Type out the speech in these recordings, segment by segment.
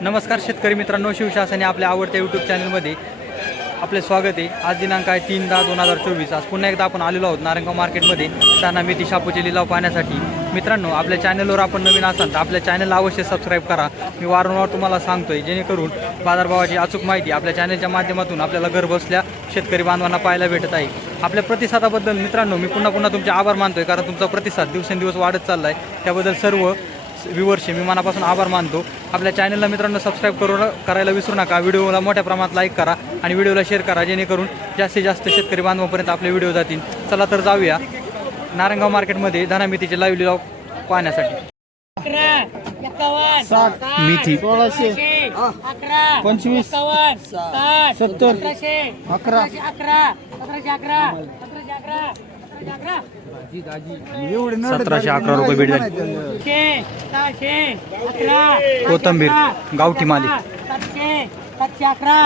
नमस्कार शेतकरी मित्रांनो शिवशासने आपल्या आवडत्या यूट्यूब चॅनलमध्ये आपले स्वागत आहे. आज दिनांक आहे तीन दहा दोन हजार चोवीस. आज पुन्हा एकदा आपण आलेलो आहोत नारंगाव मार्केटमध्ये. त्यांना मेथी शापूचे लिलाव पाहण्यासाठी. मित्रांनो आपल्या चॅनलवर आपण नवीन असाल तर आपल्या चॅनलला अवश्य सबस्क्राईब करा. मी वारंवार तुम्हाला सांगतोय जेणेकरून बाजारभावाची अचूक माहिती आपल्या चॅनलच्या माध्यमातून आपल्याला घर बसल्या शेतकरी बांधवांना पाहायला भेटत आहे. आपल्या प्रतिसादाबद्दल मित्रांनो मी पुन्हा पुन्हा तुमचे आभार मानतोय कारण तुमचा प्रतिसाद दिवसेंदिवस वाढत चालला आहे त्याबद्दल सर्व व्ह्यूवरचे मी मनापासून आभार मानतो आपल्या चॅनलला मित्रांनो सबस्क्राईब करू करायला विसरू नका व्हिडिओला मोठ्या प्रमाणात लाईक करा आणि व्हिडिओला शेअर करा जेणेकरून जास्तीत जास्त शेतकरी बांधवापर्यंत आपले व्हिडिओ जातील चला तर जाऊया नारायणगाव मार्केटमध्ये धनामितीचे लाईव्ह लिलाव पाहण्यासाठी साठ. मेथी. सोळाशे. पंचवीस. सत्तर. अकरा. अकरा अकरा सतराशे अकरा रुपये भेट झाली कोथिंबीर. गावठी माल. सातशे सातशे अकरा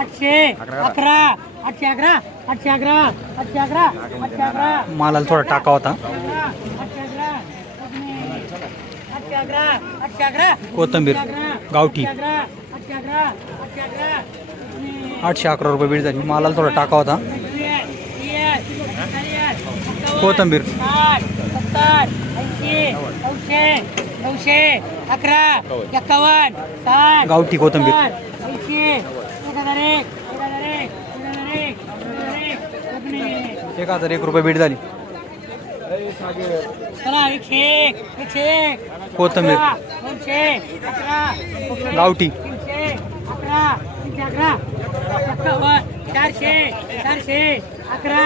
आठशे अकरा आठशे अकरा आठशे अकरा आठशे अकरा आठशे अकरा मालाला थोडा टाका होता कोथिंबीर. गावठी. आठशे अकरा रुपये भेट झाली मालाला थोडा टाका होता कोथिंबीर. सत्तर ऐंशी नऊशे नऊशे अकरा एकावन्न साठ गावठी कोथिंबीर. ऐंशी एक हजार एक एक हजार एक एक हजार एक हजार रुपये भेट झाली चला एकशे एक एकशे एक कोथिंबीर. अकरा, दोनशे अकरा गावठी. तीनशे अकरा तीनशे अकरा एक्कावन्न चारशे चारशे अकरा.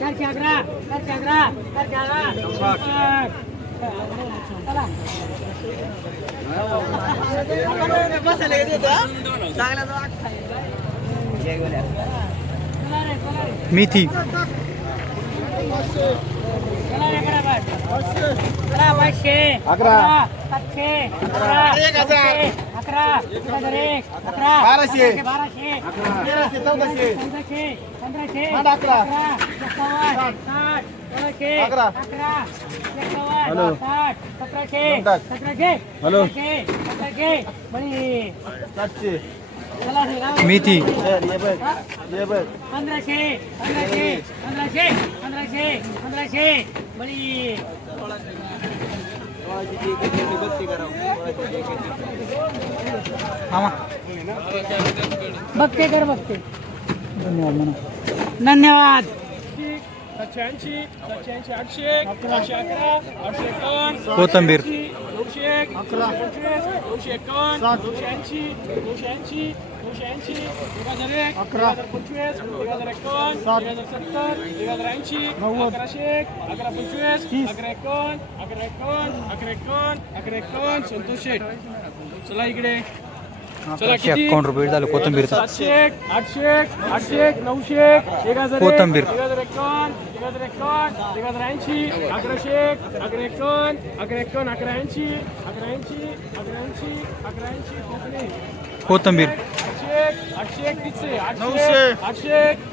चारशे अकरा चारशे अकरा चारशे अकरा. मेथी. पाचशे अकरा. सातशे अकरा एक हजार. नऊशे, अकरा अकरा बाराशे. बाराशे तेराशे चौदाशे पंधराशे पंधराशे अकरा. एकावन्न साठ सोळाशे अकरा. अकरा एकावन्न. साठ सतराशे. सतराशे हॅलो. सतराशे बळी सातशे. मेथी पंधराशे पंधराशे पंधराशे पंधराशे पंधराशे बळी बघते कर बघते. धन्यवाद म्हणा. धन्यवाद. सातशे ऐंशी सातशे ऐंशी आठशे आठशे अकरा आठशे एकावन्न कोथिंबीर. दोनशे एक पंचवीस दोनशे एकावन्न दोनशे ऐंशी दोनशे ऐंशी दोनशे ऐंशी एक हजार एक अकरा. हजार पंचवीस एक हजार एकावन्न एक हजार सत्तर एक हजार ऐंशी अकराशे एक अकरा पंचवीस अकरा एकावन्न अकरा एकावन्न अकरा एकावन्न अकरा एकावन्न संतोष शेठ. चला इकडे. अकराशे किती? अकावन्न रुपये झालं कोथिंबीरचा सातशे एक आठशे एक आठशे एक नऊशे एक एक हजार कोथिंबीर. एक हजार एकावन्न एक हजार एकावन्न एक हजार ऐंशी अकराशे एक अकरा एकावन्न अकरा एकावन्न अकरा ऐंशी अकरा ऐंशी अकरा ऐंशी अकरा ऐंशी कोथिंबीर आठशे एक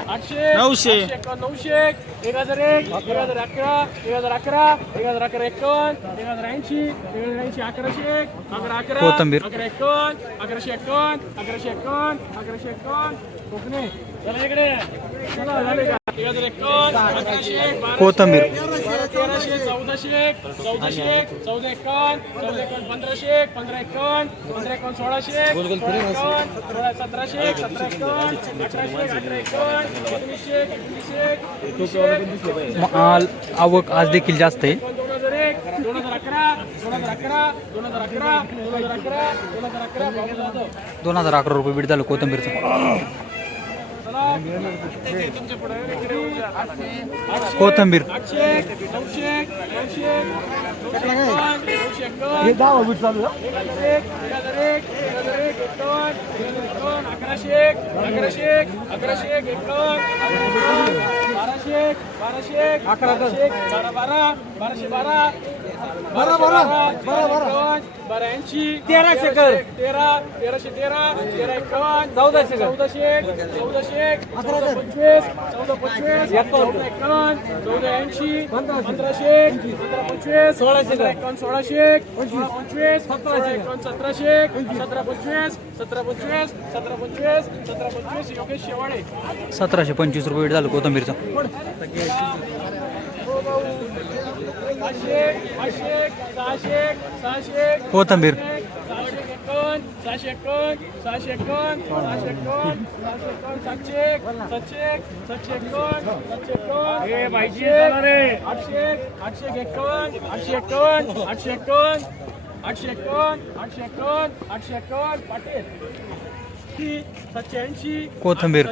आठशे नऊशे. नऊशे. एक हजार एक एक हजार अकरा एक हजार अकरा एक हजार अकरा एकावन्न एक हजार ऐंशी एक हजार ऐंशी अकराशे एक अकरा अकरा. अकरा एकावन्न अकराशे एकावन्न अकराशे एकावन्न अकराशे एकावन्न कोकणे चला इकडे चला झाले कोथंबीर एक एक कोथिंबीर. तेराशे चौदाशे एक चौदाशे एक चौदा एकावन्न चौदा एकावन्न पंधराशे एक पंधरा एकावन्न पंधरा एकावन्न सोळाशे सोळा सतराशे एक सतरा एकावन्न अठराशे अठरा एकावन्न एकोणीसशे एकोणीसशे माल आवक आज देखील जास्त आहे दोन हजार अकरा दोन हजार अकरा दोन हजार अकरा दोन हजार अकरा दोन हजार अकरा दोन हजार अकरा रुपये भेट झालं कोथंबीरचं कोथिंबीर. हे अकराशे एक, अकराशे एक, अकराशे बाराशे एक, बाराशे एक, बाराशे बारा, बाराशे बारा, बारा बारा. बारा बारा बारा. ऐंशी तेराशे कर तेरा तेराशे तेरा तेरा एकावन्न चौदाशे चौदाशे चौदाशे चौदा पंचवीस चौदा पंचवीस चौदा एकावन्न चौदा ऐंशी पंधराशे पंधरा पंचवीस सोळाशे एकावन्न सोळाशे सोळा पंचवीस सतराशे एकावन्न सतराशे सतरा पंचवीस सतरा पंचवीस सतरा पंचवीस सतरा पंचवीस योगेश शेवाळे. सतराशे पंचवीस रुपये झालं कोथंबीरचं. कोथंबीर. सहाशे एकोण सहाशे एकोण सहाशे एकोण आठशे एकोण आठशे एकोण आठशे एकोण आठशे एकोण आठशे एकोण आठशे एकोण पाटील. कोथंबीर.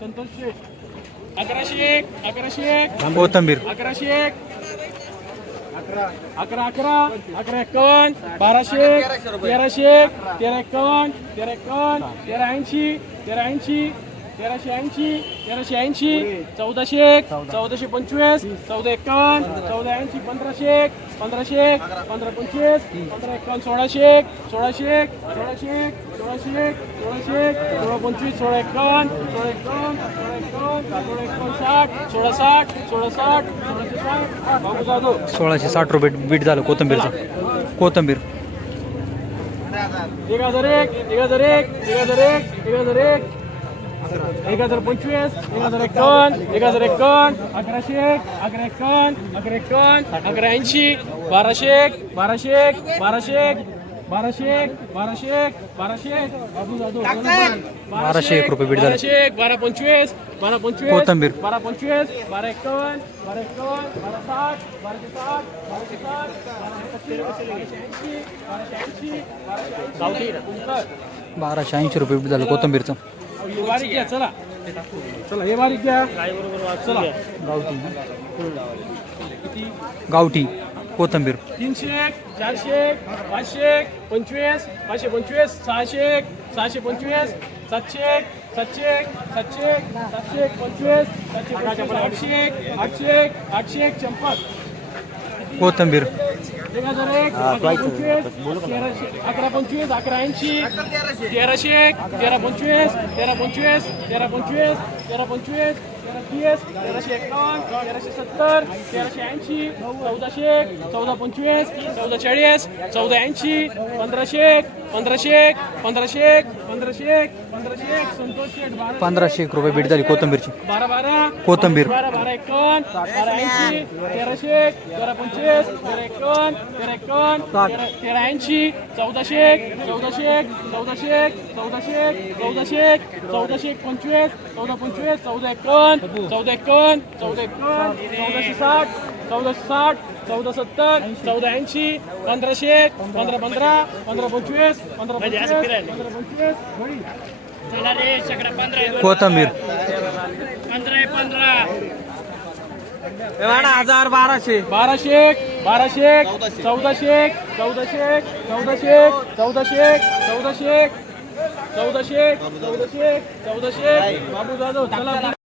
संतोष एक कोथंबीर. अकराशे एक. अकरा अकरा अकरा अकरा बाराशे तेराशे तेरा एक्कावन्न तेरा एक्कावन्न तेरा ऐंशी तेरा ऐंशी तेराशे ऐंशी तेराशे ऐंशी चौदाशे चौदाशे पंचवीस चौदा एकावन्न चौदा. ऐंशी पंधराशे पंधराशे पंधरा पंचवीस पंधरा एकावन्न सोळाशे सोळाशे सोळाशे सोळाशे सोळाशे सोळा पंचवीस सोळा एकावन्न सोळा एकावन्न सोळा एकावन्न सोळा एकावन्न साठ सोळा साठ सोळा साठ सोळाशे साठ. बाबू जाधव. सोळाशे साठ रुपये बीट झालं कोथंबीरचं कोथंबीर. एक हजार एक एक हजार एक एक हजार एक एक हजार एक. एक हजार पंचवीस एक हजार एकावन्न एक हजार एकावन्न अकराशे एक अकरा एकावन्न अकरा एकावन्न अकरा ऐंशी बाराशे एक बाराशे एक बाराशे एक बाराशे एक बाराशे एक बाराशे एक बाबू जाधव बाराशे एक रुपये. बाराशे एक बारा पंचवीस बारा पंचवीस कोथिंबीर. बारा पंचवीस बारा एकावन्न बारा एकावन्न बारा साठ बाराशे साठ बाराशे साठ बाराशे ऐंशी बाराशे ऐंशी बाराशे ऐंशी रुपये झालं कोथंबीरचं हे बारीक घ्या चला चला हे बारीक घ्या चला गावठी गावठी कोथंबीर. तीनशे चारशे पाचशे पंचवीस पाचशे पंचवीस सहाशे सहाशे पंचवीस सातशे सातशे सातशे सातशे पंचवीस सातशे आठशे आठशे आठशे एक हज़ार एक पंचवीस तेराशे अकरा पंचवीस अकरा ऐंशी तेराशे तेरा पंचवीस तेरा पंचवीस तेरा पंचवीस तेरा पंचवीस तेरा तीस तेराशे एकावन्न तेराशे सत्तर तेराशे ऐंशी चौदाशे चौदा पंचवीस चौदा चाळीस चौदा ऐंशी पंधराशे पंधराशे पंधराशे पंधराशे पंधराशे संतोष शेठ बारा पंधराशे एक रुपये बीट झाली कोथंबीरची बारा बारा कोथिंबीर. बारा बारा एकावन्न बारा ऐंशी तेराशे तेरा पंचवीस तेरा एकावन्न तेरा एकावन्न तेरा तेरा ऐंशी चौदाशे चौदाशे चौदाशे चौदाशे चौदाशे चौदाशे पंचवीस चौदा पंचवीस चौदा एकावन्न चौदा एकावन्न चौदा एकावन्न चौदाशे साठ चौदाशे साठ चौदा सत्तर चौदा ऐंशी पंधराशे पंधरा पंधरा पंधरा पंचवीस पंधरा पंचवीस पंधरा पंचवीस. पंधरा कोथंबीर. पंधरा पंधरा. हजार बाराशे. बाराशे बाराशे चौदाशे चौदाशे चौदाशे चौदाशे चौदाशे चौदाशे चौदाशे चौदाशे बाबू जाधव चला.